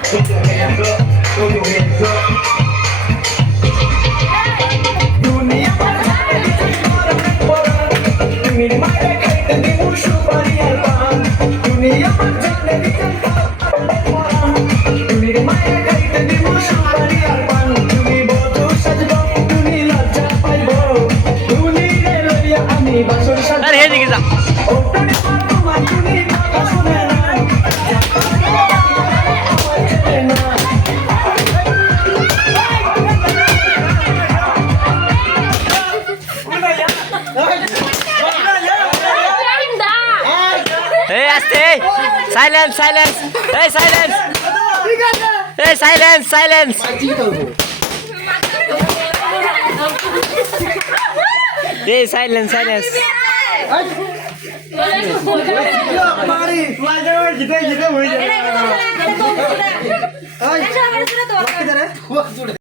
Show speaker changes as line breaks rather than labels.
Put your hands up, throw your hands up. আর
হে দিকে যা এই আস্তে সাইলেন্স সাইলেন্স এই সাইলেন্স এই সাইলেন্স সাইলেন্স এই সাইলেন্স সাইলেন্স
জিতে জিতে হয়ে যাবে